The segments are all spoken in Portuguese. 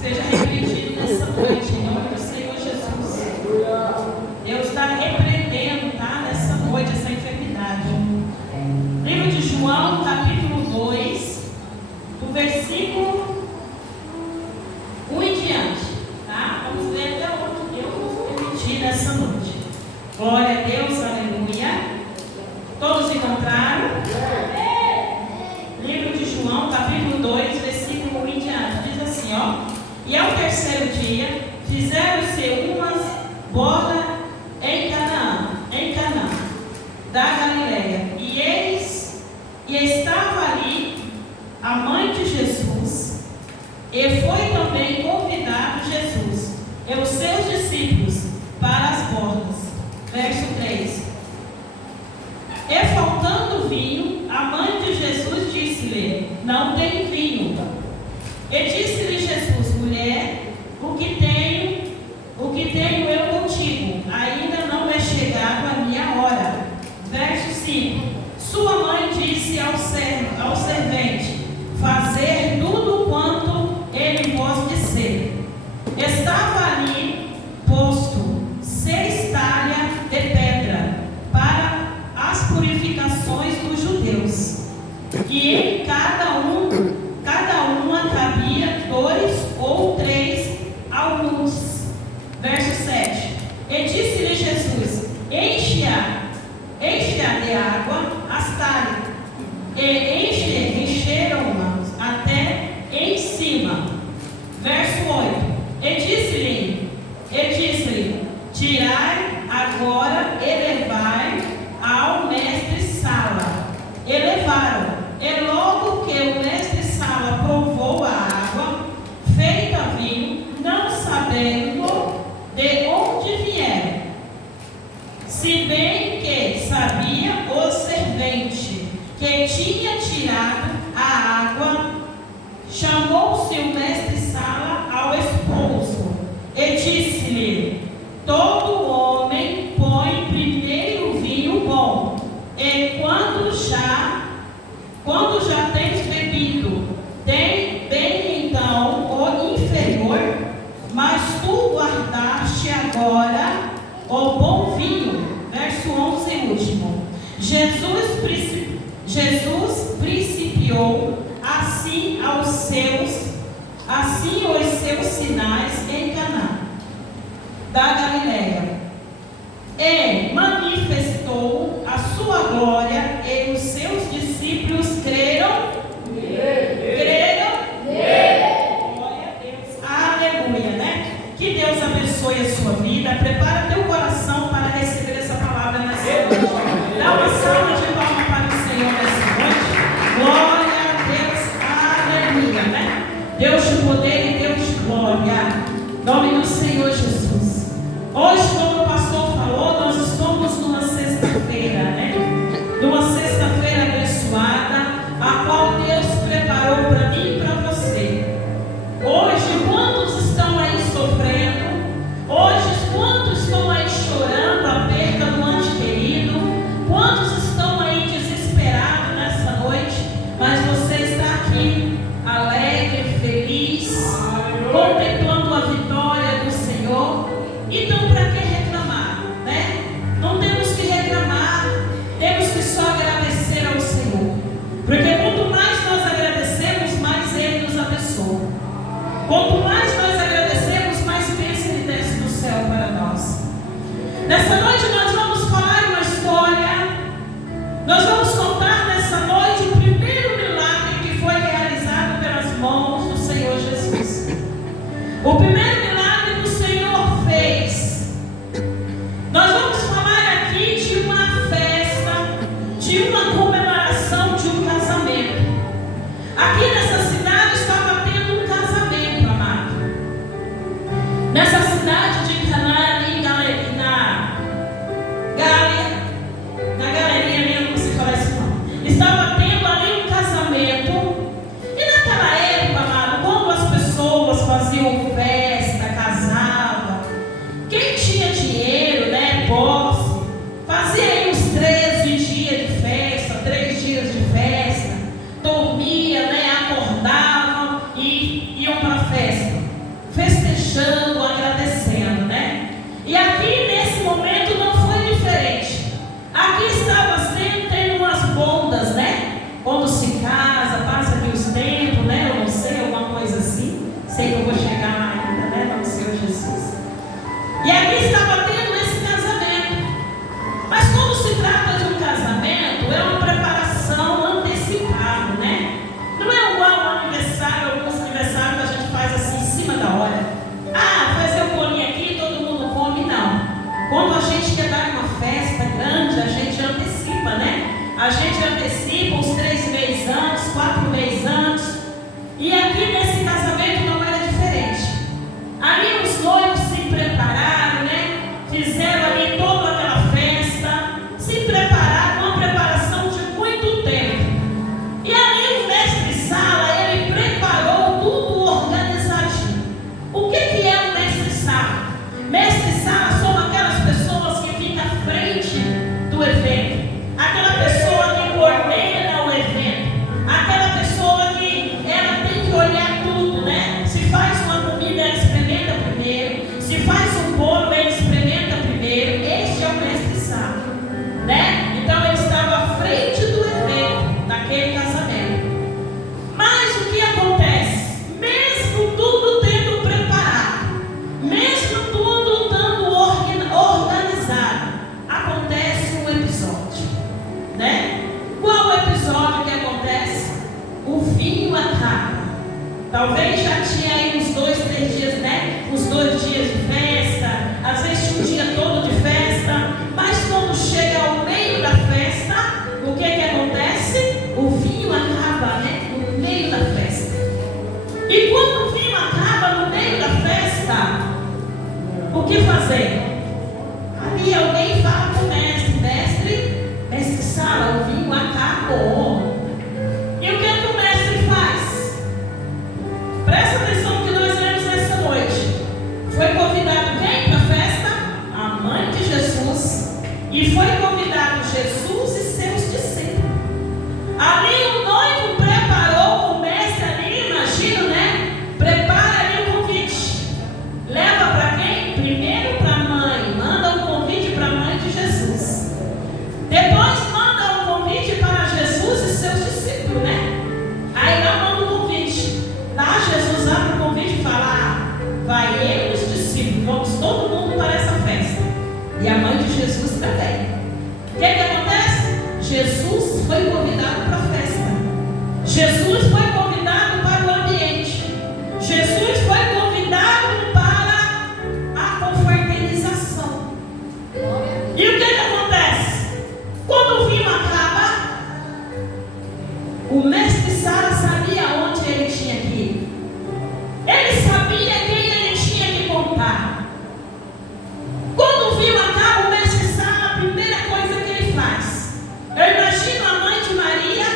seja repreendido nessa noite, em nome do Senhor Jesus. Deus está repreendendo, tá? Nessa noite, essa enfermidade. Livro de João, capítulo 2, do versículo 1 em diante, tá? Vamos ler até onde Deus nos permitir nessa noite. Glória a Deus, aleluia. Todos encontraram? Livro de João, capítulo 2, versículo 1 em diante. Diz assim, ó. E ao terceiro dia, fizeram-se umas bodas em Canaã, da Galileia. E estava ali a mãe de Jesus, e foi também convidado Jesus e os seus discípulos para as bodas. Verso 3. E faltando vinho, a mãe de Jesus disse-lhe: não tem vinho. E disse-lhe Jesus: mulher, o que tenho eu contigo, ainda não é chegado a minha hora. Verso 5. Sua mãe disse ao servente: fazer tudo quanto ele vos disser. Estava ali posto 6 talhas de pedra para as purificações dos judeus, e em cada uma cabia 2 ou 3 alguns. Verso 7. E disse-lhe Jesus: enche-a de água as talhas, e encheram-nas até em cima. Verso 8. E disse-lhe: tirai agora e levai ao mestre-sala. E levaram. E logo que o mestre-sala provou a água feita vinho, não sabendo de onde viera, se bem que sabia o servente que tinha tirado a água, chamou-se o mestre-sala ao esposo e disse-lhe: todo homem põe primeiro o vinho bom, e quando já tens bebido, tem bem então o inferior, mas tu guardaste agora o bom vinho. Verso 11 e último. Jesus principiou assim os seus sinais em Caná da Galileia, e manifestou a sua glória, e os seus discípulos creram. Glória a Deus, aleluia, né? Que Deus abençoe a sua vida. Prepara teu coração para receber essa palavra nessa noite. Dá uma salva de palmas para o Senhor nessa noite. Glória a Deus, aleluia, né? Deus de poder e Deus de glória. Em nome do Senhor Jesus. Hoje, como o pastor falou, nós estamos numa sexta-feira, né? Numa sexta-feira abençoada, a qual Deus preparou para mim e para você. Hoje, quantos estão aí sofrendo? Hoje, quantos estão aí chorando a perda do ente querido? Quantos estão aí desesperados nessa noite? Mas você está aqui, alegre, feliz, contemplando a vitória do Senhor. Então, para que reclamar, né? Não temos que reclamar, temos que só agradecer ao Senhor. Porque quanto mais nós agradecemos, mais Ele nos abençoa. Quanto mais nós agradecemos, mais bênção Ele desce do céu para nós. Nessa noite nós vamos falar uma história. Nós vamos contar nessa noite o primeiro milagre que foi realizado festejando, agradecendo, né? E aqui nesse momento não foi diferente. Aqui estava tendo umas bondas, né? Quando se casa, passa aqui os tempos, né? Eu não sei, alguma coisa assim. Sei que eu vou chegar lá ainda, né? No Senhor Jesus. E aqui estava tendo esse casamento. Mas quando se trata de um casamento, é uma preparação antecipada, né? Não é igual um aniversário, alguns aniversários que a gente faz assim em cima da hora. Ah, fazer o bolinho aqui, todo mundo come, não. Quando a gente quer dar uma festa grande, a gente antecipa, né? A gente antecipa uns 3 meses antes, 4 meses antes. E aqui nesse casamento não era diferente. Ali os noivos se prepararam, né? Fizeram ali toda aquela festa, se prepararam, uma preparação de muito tempo. E ali o mestre Sala, ele preparou tudo organizadinho. O que é o mestre Sala? Mestre Sala são aquelas pessoas que ficam à frente do evento, aquela pessoa que coordena o evento, aquela pessoa que ela tem que olhar tudo, né? Se faz uma comida, ela experimenta primeiro. Se faz um bolo, ele experimenta primeiro. Este é o mestre Sala, né? Então ele estava à frente do evento, naquele casamento. Mas o que acontece? Mesmo tudo tendo preparado, mesmo tudo estando organizado, acontece um episódio, né? Qual o episódio que acontece? O vinho acaba. Talvez já tinha aí uns 2, 3 dias, né? Uns 2 dias de festa, às vezes um dia todo de festa, mas quando chega ao meio da festa, o que acontece? O vinho acaba, né? No meio da festa. E quando o vinho acaba no meio da festa, o que fazer? Ali alguém fala para o mestre Sala, o vinho acabou. E o que o mestre faz? Presta atenção que nós lemos nessa noite. Foi convidado quem para a festa? A mãe de Jesus. E foi convidado Jesus e seus discípulos. Ali o noivo preparou, o mestre ali, imagina, né? Prepara ali o convite. Leva para quem? Primeiro para a mãe. Manda um convite para a mãe de Jesus. Depois manda um convite para Jesus e seus discípulos, né? Aí lá manda um convite. Lá Jesus abre o convite e fala: vai ele e os discípulos, vamos todo mundo para essa festa. E a mãe de Jesus também. O que acontece? Jesus foi convidado para a festa. Jesus foi convidado para o ambiente. Jesus foi convidado para a confraternização. E o que acontece? Quando o vinho acaba, o mestre Sala sabia onde ele tinha que ir. Ele sabia quem ele tinha que contar. Quando o vinho acaba, o mestre Sala, a primeira coisa que ele faz, eu imagino a mãe de Maria,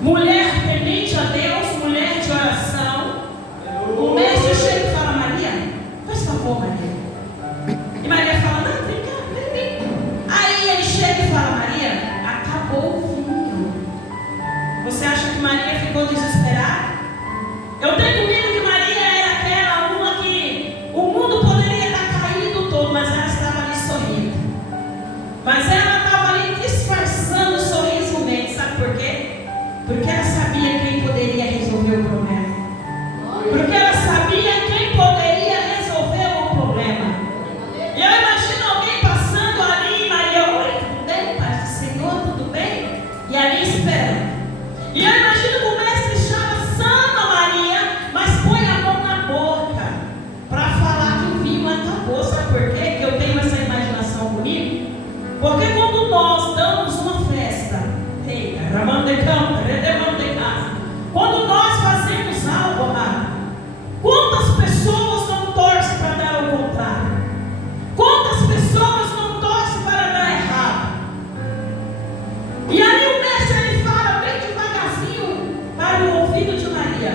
mulher temente a Deus, mulher de oração. O mestre chega e fala: Maria, faz favor, Maria. E Maria fala: não, vem cá, vem. Aí ele chega e fala: Maria, acabou o vinho. Você acha que Maria ficou desesperada? Eu tenho comigo que Maria era aquela uma que o mundo poderia estar caído todo, mas ela estava ali sorrindo. Mas ela estava ali disfarçando o sorriso no meio. Sabe por quê? Porque ela sabia quem poderia resolver o problema. Porque ela sabia quem poderia resolver o problema. E eu imagino alguém passando ali, Maria: oi, tudo bem, Pai do Senhor, tudo bem? E ali esperando. E eu imagino que o mestre chama Santa Maria, mas põe a mão na boca para falar que o vinho acabou. Sabe por quê que eu tenho essa imaginação comigo? Porque quando nós damos uma festa, quando nós fazemos algo amado, quantas pessoas não torcem para dar o contrário? Quantas pessoas não torcem para dar errado? E ali o mestre ele fala bem devagarzinho para o ouvido de Maria.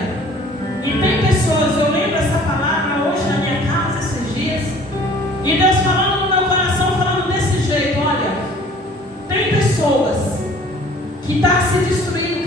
E tem pessoas, eu lembro essa palavra hoje na minha casa esses dias, e Deus falando no meu coração, falando desse jeito: olha, tem pessoas que estão se destruindo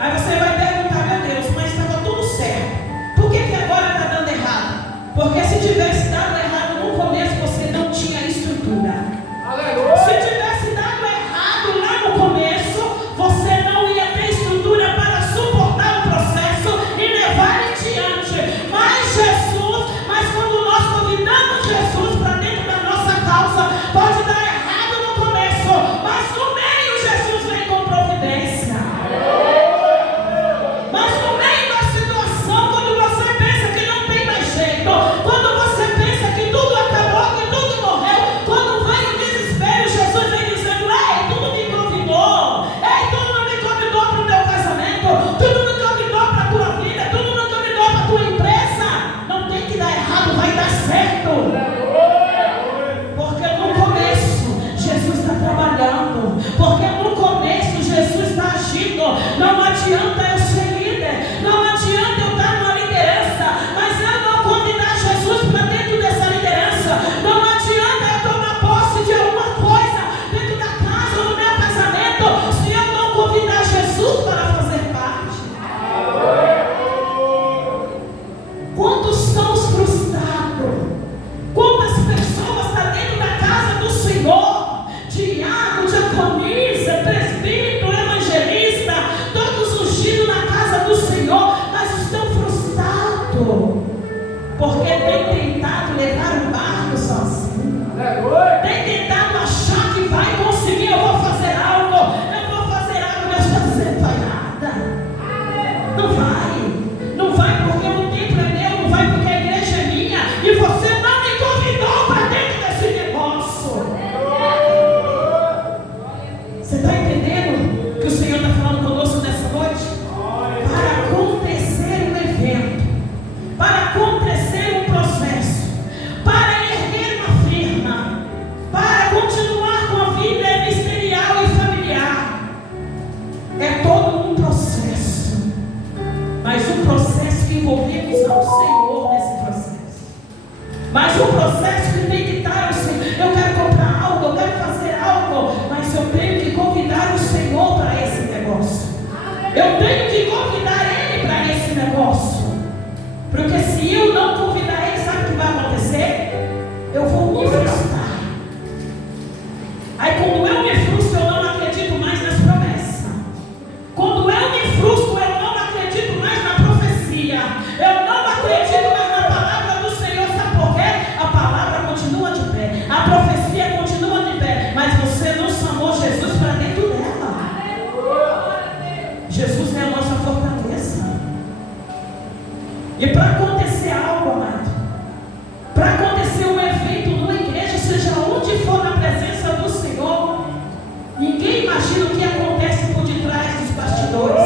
Aí você vai perguntar: meu Deus, mas estava tudo certo, por que agora está dando errado? Porque se tivesse dado errado no começo, você não tinha estrutura. Se tivesse dado errado lá no começo, você não ia ter estrutura para suportar o processo e levar em diante. Mas quando nós convidamos Jesus para dentro da nossa causa, pode dar errado no começo, mas no meio Jesus vem com providência. Mas no meio da situação, quando você pensa que não tem mais jeito, quando você pensa que tudo acabou, que tudo morreu, quando vai o desespero, Jesus vem dizendo: ei, tu não me convidou, ei, tu não me convidou para o teu casamento, tu não me convidou para a tua vida, tu não me convidou para a tua empresa. Não tem que dar errado, vai dar certo. Porque no começo Jesus está trabalhando, porque no começo Jesus está agindo. Não adianta eu ser líder, não adianta eu estar numa liderança, mas eu não convidar Jesus para dentro dessa liderança. Não adianta eu tomar posse de alguma coisa dentro da casa ou no meu casamento, se eu não convidar Jesus para fazer parte. Quantos são os frustrados? Quantas pessoas estão dentro da casa do Senhor? Diácono, diaconisa, presbítero, evangelista, todos ungidos na casa do Senhor, mas estão frustrados, porque tem tentado levar o barco sozinho, tem tentado achar que vai conseguir. Eu vou fazer algo, Deus está dizendo: vai nada, não vai porque o templo é meu, não vai porque a igreja é minha, e você não me convidou para dentro desse negócio. Você está entendendo o que o Senhor está falando conosco nessa noite? Para acontecer um evento, para acontecer um processo, para erguer uma firma, para continuar com a vida ministerial e familiar, é todo um processo, mas um processo que envolvemos ao Senhor nesse processo, mas um processo que tem que estar ao Senhor. Eu quero comprar algo, eu quero fazer algo, mas eu tenho que convidar o Senhor para esse negócio. Eu tenho que convidar Ele para esse negócio, porque se eu não convidar Ele, sabe o que vai acontecer? Eu vou me frustrar. Aí quando eu me frustro, eu não acredito mais nas promessas. Quando eu me frustro, eu não acredito mais na profecia. Eu não acredito mais na palavra do Senhor. Sabe por quê? A palavra continua de pé, a profecia continua de pé, mas você não chamou Jesus para dentro dela. Jesus é a nossa fortaleza. E para acontecer algo, amado, para acontecer um evento numa igreja, seja onde for na presença do Senhor, ninguém imagina o que acontece por detrás dos bastidores.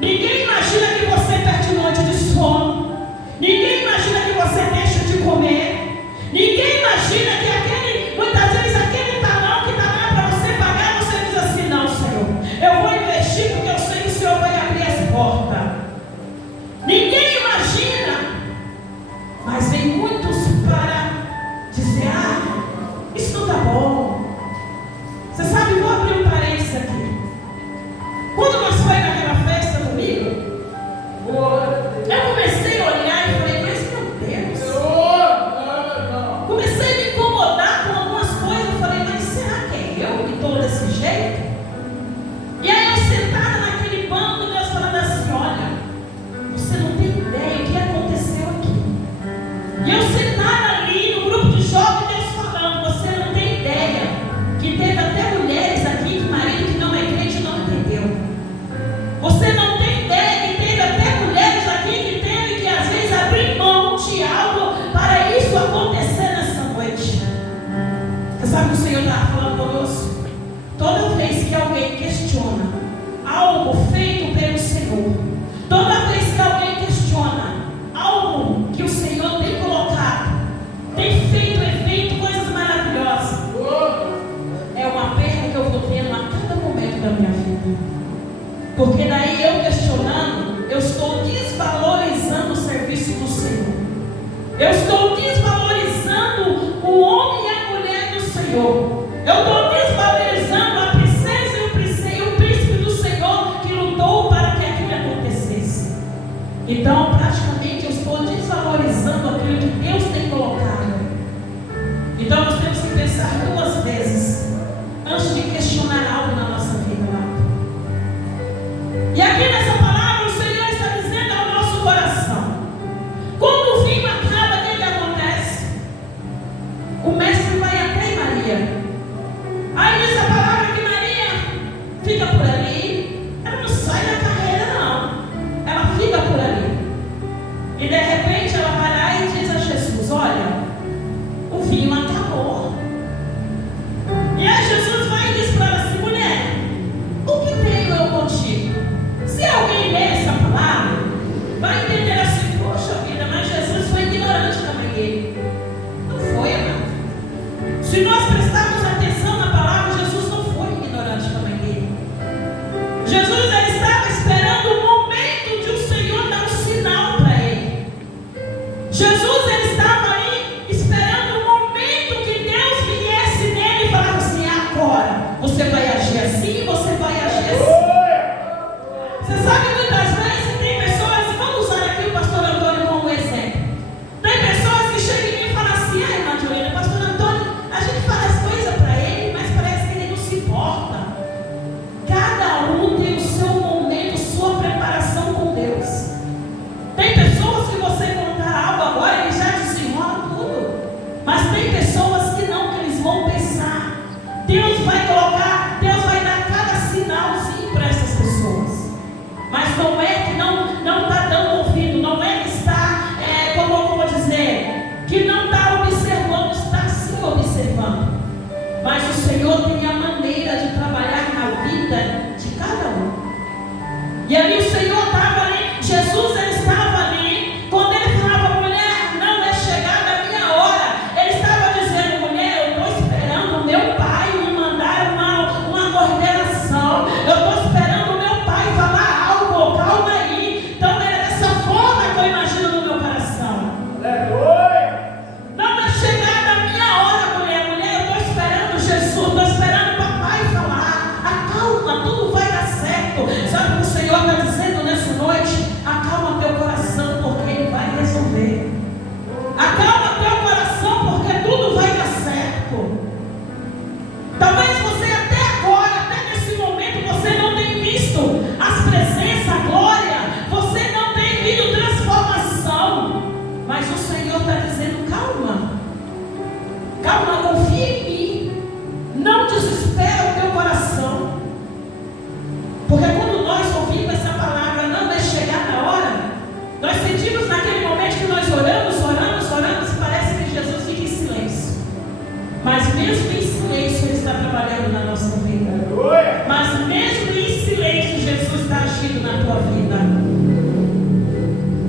Ninguém imagina que você perde noite de sono. Ninguém imagina que você deixa de comer. Ninguém imagina que muitas vezes aquele talão que está lá para você pagar, você diz assim: não, Senhor, eu vou investir porque eu sei que o Senhor vai abrir as portas. Ninguém imagina, mas vem muitos para dizer: isso não está bom. Você sabe, vou abrir um parênteses aqui. Quando nós fomos naquela festa domingo, eu comecei a olhar e falei: mas meu Deus, comecei a me incomodar com algumas coisas. Eu falei: mas será que é eu que estou desse jeito? E aí eu sentada naquele banco, Deus falando assim: olha, você não tem ideia o que aconteceu aqui. E eu sentada ali no grupo de jovens, Deus falando: você não tem ideia que teve até mulheres aqui, que marido que não é crente não entendeu. Você não tem ideia que teve até mulheres aqui que teve que às vezes abrir mão de algo para isso acontecer nessa noite. Você sabe que o Senhor está falando conosco? Toda vez que alguém questiona algo feito pelo Senhor, toda vez que alguém questiona algo que o Senhor tem colocado, tem feito evento, coisas maravilhosas, é uma perda que eu vou tendo a cada momento da minha vida. Porque daí eu questionando, eu estou desvalorizando o serviço do Senhor. Eu estou desvalorizando o homem e a mulher do Senhor. Eu estou desvalorizando a princesa e o príncipe do Senhor que lutou para Então, praticamente, eu estou desvalorizando aquilo que Deus tem colocado. Então, nós temos que pensar 2 vezes antes de questionar algo na nossa vida. E aqui nessa palavra, o Senhor está dizendo ao nosso coração: quando o vinho acaba, o que acontece? O mestre vai até Maria. Aí diz a palavra que Maria fica por ali. Ela não sai da carreira, não. Ela fica por ali. E de repente ela vai lá e diz a Jesus: olha, o vinho acabou. E aí Jesus vai e diz para ela assim: mulher, o que tenho eu contigo? Se alguém ler essa palavra, vai entender assim: poxa vida, mas Jesus foi ignorante também dele. Não foi, amado. Se nós prestarmos atenção na palavra, Jesus não foi ignorante também dele. Jesus, ele estava esperando o momento de o Senhor dar um sinal para ele. Jesus, ele estava ali esperando o momento que Deus viesse nele e falasse assim: agora você vai agir assim, você vai agir assim. Você sabe, muitas vezes tem pessoas, vamos usar aqui o pastor Antônio como exemplo. Tem pessoas que chegam em mim e falam assim: ai, irmã Juliana, pastor Antônio, a gente fala as coisas para ele, mas parece que ele não se importa. Cada um tem o seu momento, sua preparação com Deus. Tem pessoas que você contar algo agora, ele já desenrola tudo. Mas tem pessoas que não, que eles vão pensar. Deus vai colocar, Deus vai dar cada sinalzinho para essas pessoas. Mas não é que não está dando ouvido, não é que está, como eu vou dizer, que não está observando, está sim observando. Mas o Senhor tem a maneira de trabalhar na vida de cada um. E ali o Senhor estava ali, Jesus, ele estava ali, quando ele falava: mulher, não é chegada a minha hora. Ele estava dizendo: mulher, eu estou esperando o meu pai me mandar uma coordenação. Eu estou esperando o meu pai falar algo, calma aí. Então é dessa forma que eu imagino no meu coração. Não é chegada a minha hora, mulher. Mulher, eu estou esperando Jesus, estou esperando o papai falar. Acalma, tudo vai dar certo. Sabe o que o Senhor está dizendo nessa noite? Acalma teu coração, porque Ele vai resolver. Acalma teu coração, porque tudo vai dar certo. Talvez você até agora, até nesse momento, você não tenha visto as presenças, a glória. Você não tem visto transformação. Mas o Senhor está dizendo: calma. Calma, confia em mim. Não desespera o teu coração. Porque quando nós ouvimos essa palavra, não é chegar na hora, nós sentimos naquele momento que nós oramos, e parece que Jesus fica em silêncio. Mas mesmo em silêncio, Ele está trabalhando na nossa vida. Mas mesmo em silêncio, Jesus está agindo na tua vida.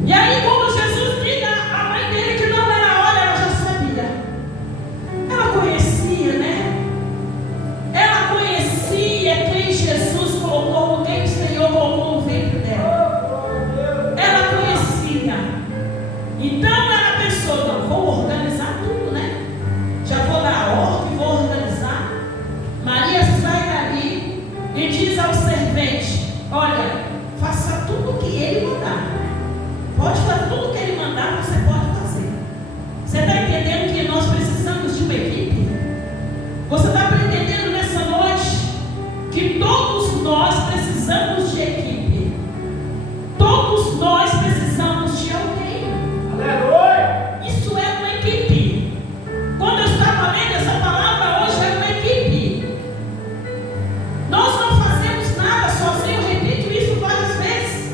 E aí, quando Jesus diz a mãe dele que não era a hora, ela já sabia. Ela conhecia, né? Ela conhecia quem Jesus colocou, quem o Senhor colocou no ventre dela. Ela conhecia. Então ela pensou: não, vou organizar tudo, né? Já vou dar a ordem, vou organizar. Maria sai dali e diz ao servente: olha, faça tudo o que ele mandar. Pode fazer tudo o que ele mandar, você pode fazer. Você está entendendo que nós precisamos de uma equipe? Você está entendendo nessa noite que todos nós precisamos de equipe? Todos nós precisamos de alguém. Aleluia! Isso é uma equipe. Quando eu estava lendo essa palavra hoje, é uma equipe. Nós não fazemos nada sozinhos, eu repito isso várias vezes.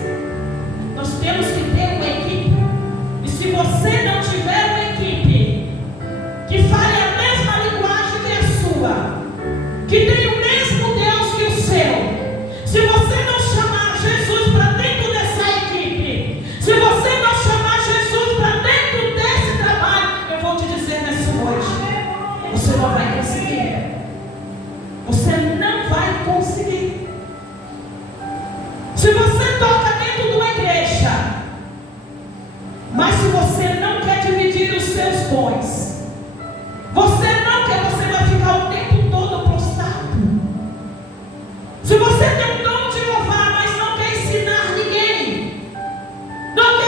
Nós temos que ter uma equipe. E se você não tiver uma equipe que fale a mesma linguagem que a sua, que tem o mesmo Deus que o seu, se você não chamar Jesus para dentro dessa equipe, se você não chamar Jesus para dentro desse trabalho, eu vou te dizer nessa noite, você não vai conseguir. Você não vai conseguir. Se você toca dentro de uma igreja, mas se você não quer dividir os seus dons, você não quer, você vai ficar o tempo todo prostrado. Se você tem um dom de louvar, mas não quer ensinar ninguém, não quer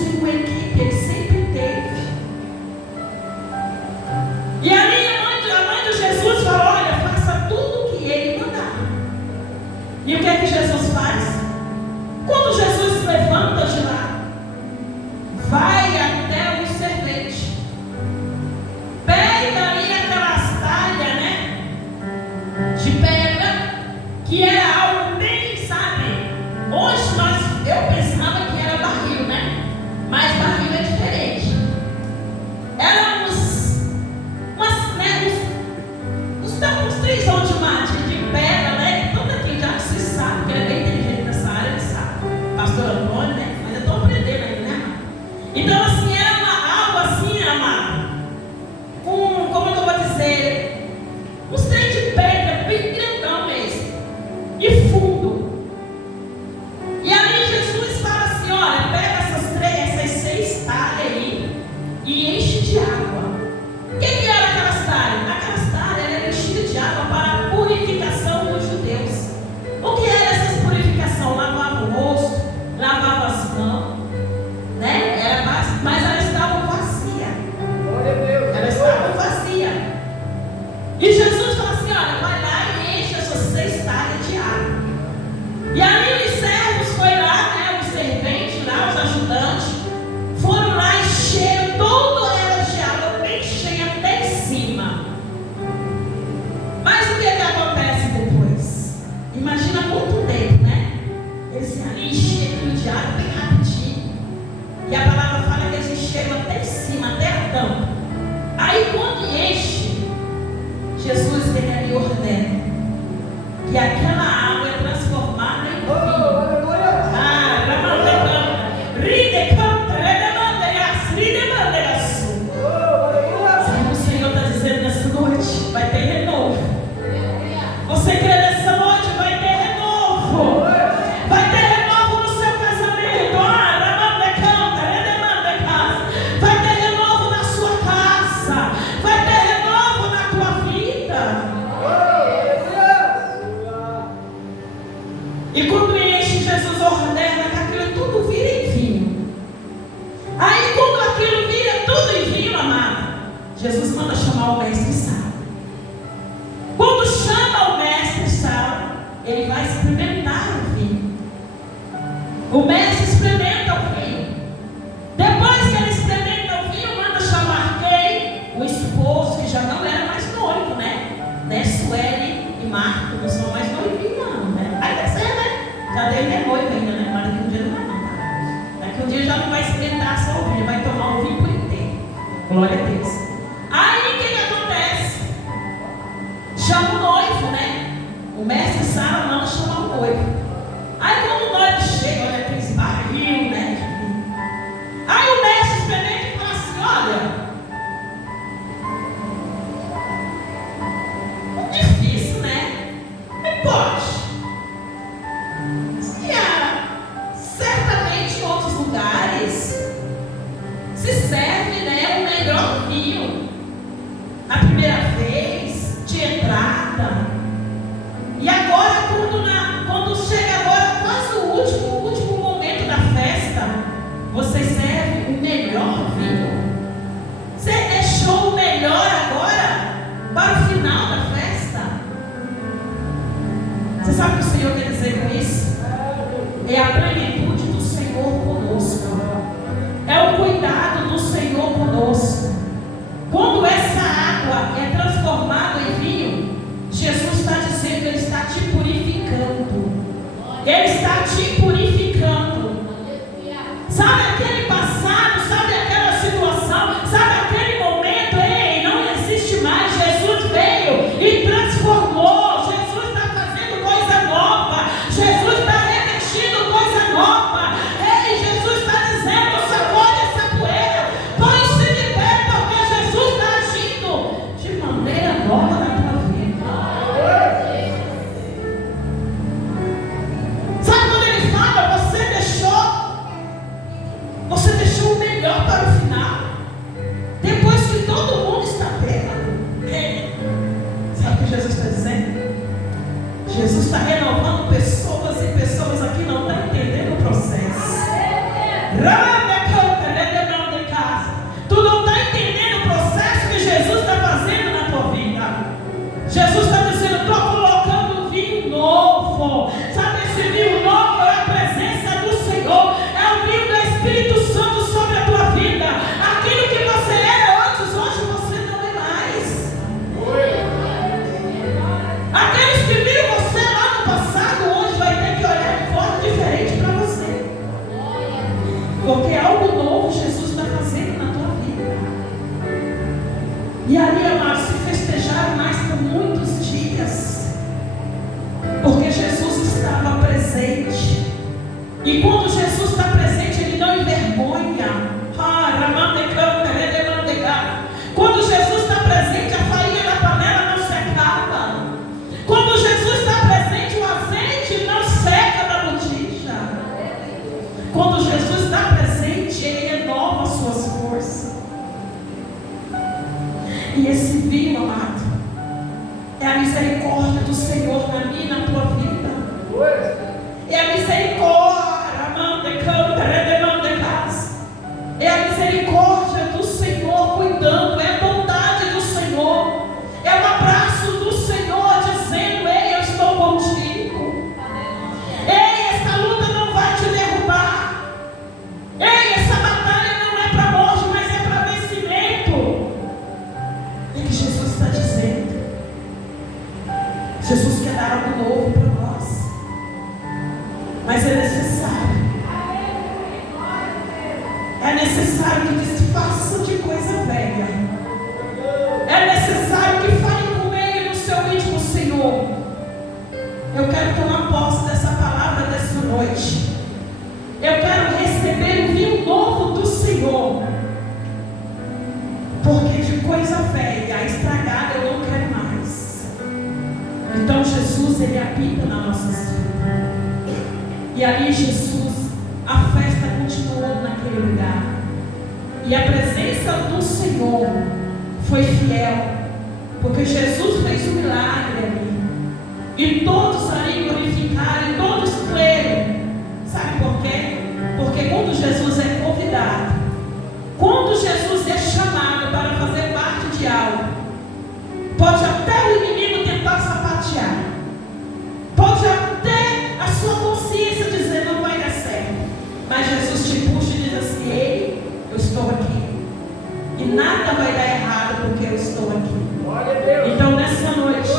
tem uma equipe, ele sempre teve. E ali a mãe de Jesus falou: olha, faça tudo o que ele mandar. E o que é que Jesus faz? Quando Jesus se levanta de lá, vai até o servente, pega ali aquelas talhas, né, de pedra, que era algo bem, sabe? Hoje eu pensava que era barril, né? Mas barril é diferente. Era uns 3 anos de mate de pedra, né? Todo aqui já se sabe, que ele é bem inteligente nessa área, ele sabe. Pastor Antônio, né? Mas eu estou aprendendo ainda, né? Então, assim, era algo assim, amado. Como é que eu vou dizer? Uns trem de pedra, bem grandão mesmo. E fundo. E aí Jesus fala assim: olha, pega essas 6 talhas aí e enche de água. O que era aquelas talhas? Aquelas talhas eram enchidas de água para a purificação dos judeus. O que era essa purificação? Lavava o rosto, lavava as mãos, né? Mas elas estavam vazias. Elas estavam vazias. E Jesus falou assim: olha, vai lá e enche essas 6 talhas de água. E ali os servos foram lá, né? Os serventes lá, os ajudantes, foram lá e encheram todas elas de água, bem cheia até em cima. Mas o que acontece depois? Imagina quanto tempo, né? Eles ali encheram de água bem rapidinho. E a palavra fala que eles encheram até em cima, até a tampa. Aí quando enche, Jesus ele ali ordena que aquela água é transformada em vinho. Sabe, o Senhor está dizendo nessa noite: vai ter renovo. Você crê nessa noite? Vai ter renovo. Vai ter renovo no seu casamento. Vai ter renovo na sua casa. Vai ter renovo na tua vida. E quando enche, Jesus ordena que aquilo tudo vira em vinho. Aí quando aquilo vira tudo em vinho, amado, Jesus manda chamar o mestre Sala. Quando chama o mestre Sala, ele vai experimentar o vinho. O mestre experimenta o vinho. Depois que ele experimenta o vinho, manda chamar quem? O esposo, que já não era mais noivo, né? Sueli e Marco não são mais noivinhos, não, né? Vai descer, né? Já dele é noivo ainda, né? Mas daqui um dia não vai, não, tá? Daqui um dia já não vai experimentar só o vinho, vai tomar o vinho por inteiro. Glória a Deus. Aí o que acontece? Chama o noivo, né? O mestre Sala manda chamar o noivo. Aí quando o noivo chega, olha aqueles barril, né? Aí o mestre experimenta e fala assim: olha, difícil, né? Não pode. Certamente em outros lugares se serve, né, o melhor vinho a primeira vez de entrada. E agora quando chega agora quase o último momento da festa, você serve o melhor vinho. Você deixou o melhor agora para o final da festa. Você sabe o que o Senhor quer dizer com isso? É a plenitude do Senhor conosco. É o cuidado do Senhor conosco. Quando essa água é transformada em vinho, Jesus está dizendo que Ele está te purificando. Ele está te purificando. Sabe aquele passado, sabe aquela situação, sabe aquele momento? Ei, não existe mais. Jesus veio e transformou. Jesus está fazendo coisa nova. Jesus está revestindo coisa nova. Ei, Jesus está dizendo: sacode essa poeira, põe-se de pé, porque Jesus está agindo de maneira nova na tua vida. Sabe quando ele fala: você deixou o melhor para o final, depois que todo mundo está bêbado? Ei, sabe o que Jesus está dizendo? Jesus está renovando pessoas, e pessoas aqui não estão entendendo o processo. algo novo Jesus está fazendo na tua vida. E ali, amados, se festejaram mais por muitos dias, porque Jesus estava presente. E quando Jesus está presente, Ele não envergonha. Quando Jesus está presente, a farinha da panela não se acaba. Quando Jesus está presente, o azeite não seca da botija. Quando Jesus está presente, Ele renova as suas forças. E esse vinho, amado, é a misericórdia do Senhor na minha e na tua vida. É a misericórdia, é a misericórdia do Senhor cuidando, é a bondade do Senhor, é o abraço do Senhor dizendo: ei, eu estou contigo. Ei, essa luta não vai te derrubar. Ei, essa batalha não é para morte, mas é para vencimento. É que Jesus está dizendo. Jesus quer dar algo novo para nós, mas é necessário. É necessário que desfaça de coisa velha. É necessário que fale com Ele no seu íntimo: Senhor, eu quero tomar posse dessa palavra dessa noite. Eu quero receber o vinho novo do Senhor. Porque de coisa velha, estragada, eu não quero mais. Então Jesus, Ele habita nas nossas vidas. E ali Jesus, a festa continuou naquele lugar. E a presença do Senhor foi fiel, porque Jesus fez um milagre ali. E todos ali glorificaram, e todos creram. Sabe por quê? Porque quando Jesus é convidado, quando Jesus é chamado para fazer parte de algo, pode até o inimigo tentar sapatear, pode até a sua consciência dizer: não vai dar certo. Mas Jesus te puxa e diz assim: ei, eu estou aqui. E nada vai dar errado porque eu estou aqui. Então nessa noite,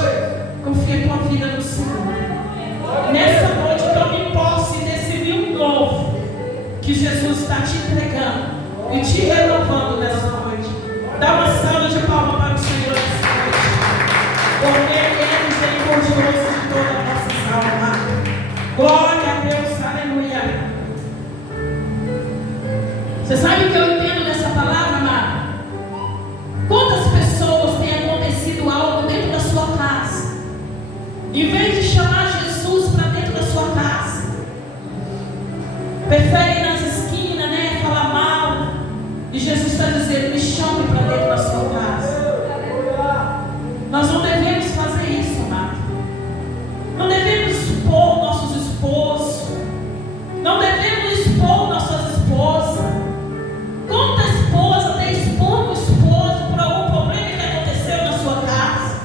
confia tua vida no Senhor. Nessa noite, tome posse desse vinho novo que Jesus está te entregando e te renovando nessa noite. Dá uma salva de palmas para o Senhor nessa noite, porque Ele é misericordioso de toda a nossa alma. Glória a Deus, aleluia. Você sabe o que eu entendo nessa palavra, amado? Quantas pessoas têm acontecido algo dentro da sua casa, em vez de chamar Jesus para dentro da sua casa, preferem ir nas esquinas, né, falar mal. E Jesus está dizendo: me chame para dentro da sua casa. Nós não devemos fazer isso, amado. Não devemos expor nossos esposos. Não devemos expor nossas esposas. Quanta esposa tem expondo o esposo por algum problema que aconteceu na sua casa?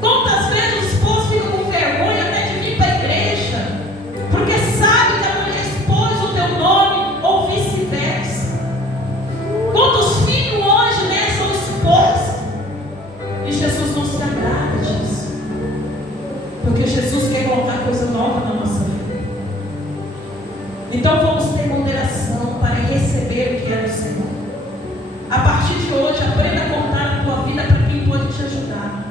Quantas vezes o esposo fica com vergonha até de vir para a igreja, porque sabe que a mulher expôs o teu nome, ou vice-versa? Quantos filhos hoje, né, são expostos? E Jesus não se agrada disso, porque Jesus quer colocar coisa nova na nossa vida. Então vamos ter moderação para receber o que é do Senhor. A partir de hoje, aprenda a contar a tua vida para quem pode te ajudar.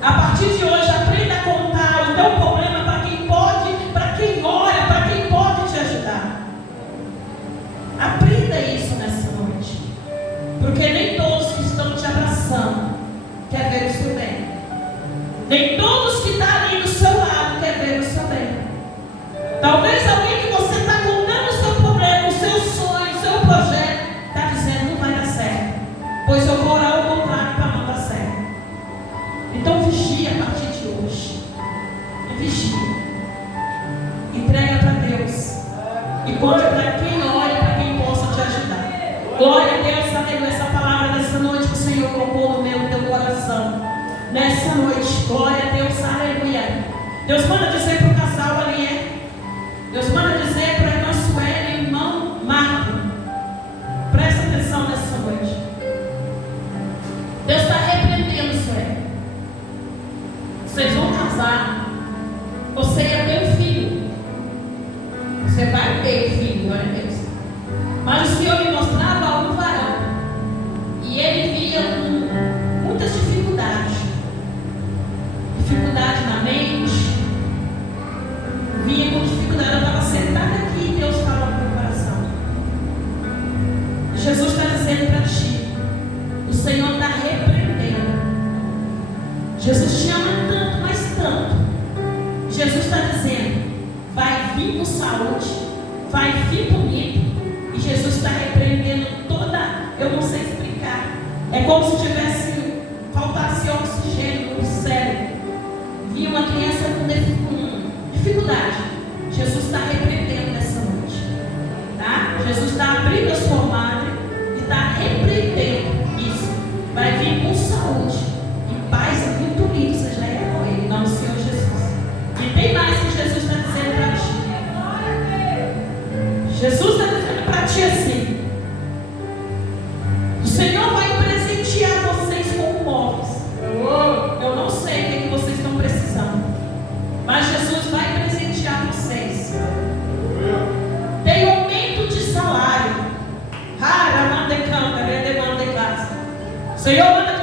A partir de hoje, aprenda a contar o teu problema para quem pode, para quem ora, para quem pode te ajudar. Aprenda isso nessa noite, porque nem todos que estão te abraçando querem ver o seu bem. Nem todos que estão ali do seu lado querem ver o seu bem. Talvez alguém que você está contando o seu problema, o seu sonho, o seu projeto, está dizendo: não vai dar certo, pois eu vou orar ao contrário para não dar certo. Então vigia a partir de hoje. Vigia. Entrega para Deus. E conte para quem ore, para quem possa te ajudar. Glória a Deus, aleluia. Essa palavra dessa noite que o Senhor colocou no meu teu coração. Nessa noite, glória a Deus, aleluia. Deus manda dizer para o casal ali, Deus manda dizer para a irmã Sueli e o irmão Marco: presta atenção nessa noite. Deus está repreendendo, Sueli. Vocês vão casar. Você ia ter um filho. Você vai ter um filho, glória a Deus. Mas dificuldade na mente, vinha com dificuldade. Eu estava sentada aqui e Deus fala no meu coração. Jesus está dizendo para ti, o Senhor está repreendendo. Jesus te ama tanto, mas tanto. Jesus está dizendo, vai vir com saúde, vai vir comigo. E Jesus está repreendendo toda, eu não sei explicar. É como se faltasse oxigênio no cérebro. Vinha uma criança com dificuldade. Jesus está repreendendo nessa noite. Tá? Jesus está abrindo a sua madre e está repreendendo isso. Vai vir com saúde e paz é muito lindo. Seja ela em nome do Senhor Jesus. E tem mais que Jesus está dizendo para ti. Jesus está dizendo para ti assim: o Senhor vai presentear vocês com móveis. Eu não sei o que vocês estão precisando, mas Jesus vai presentear vocês. Tem aumento de salário. O Senhor manda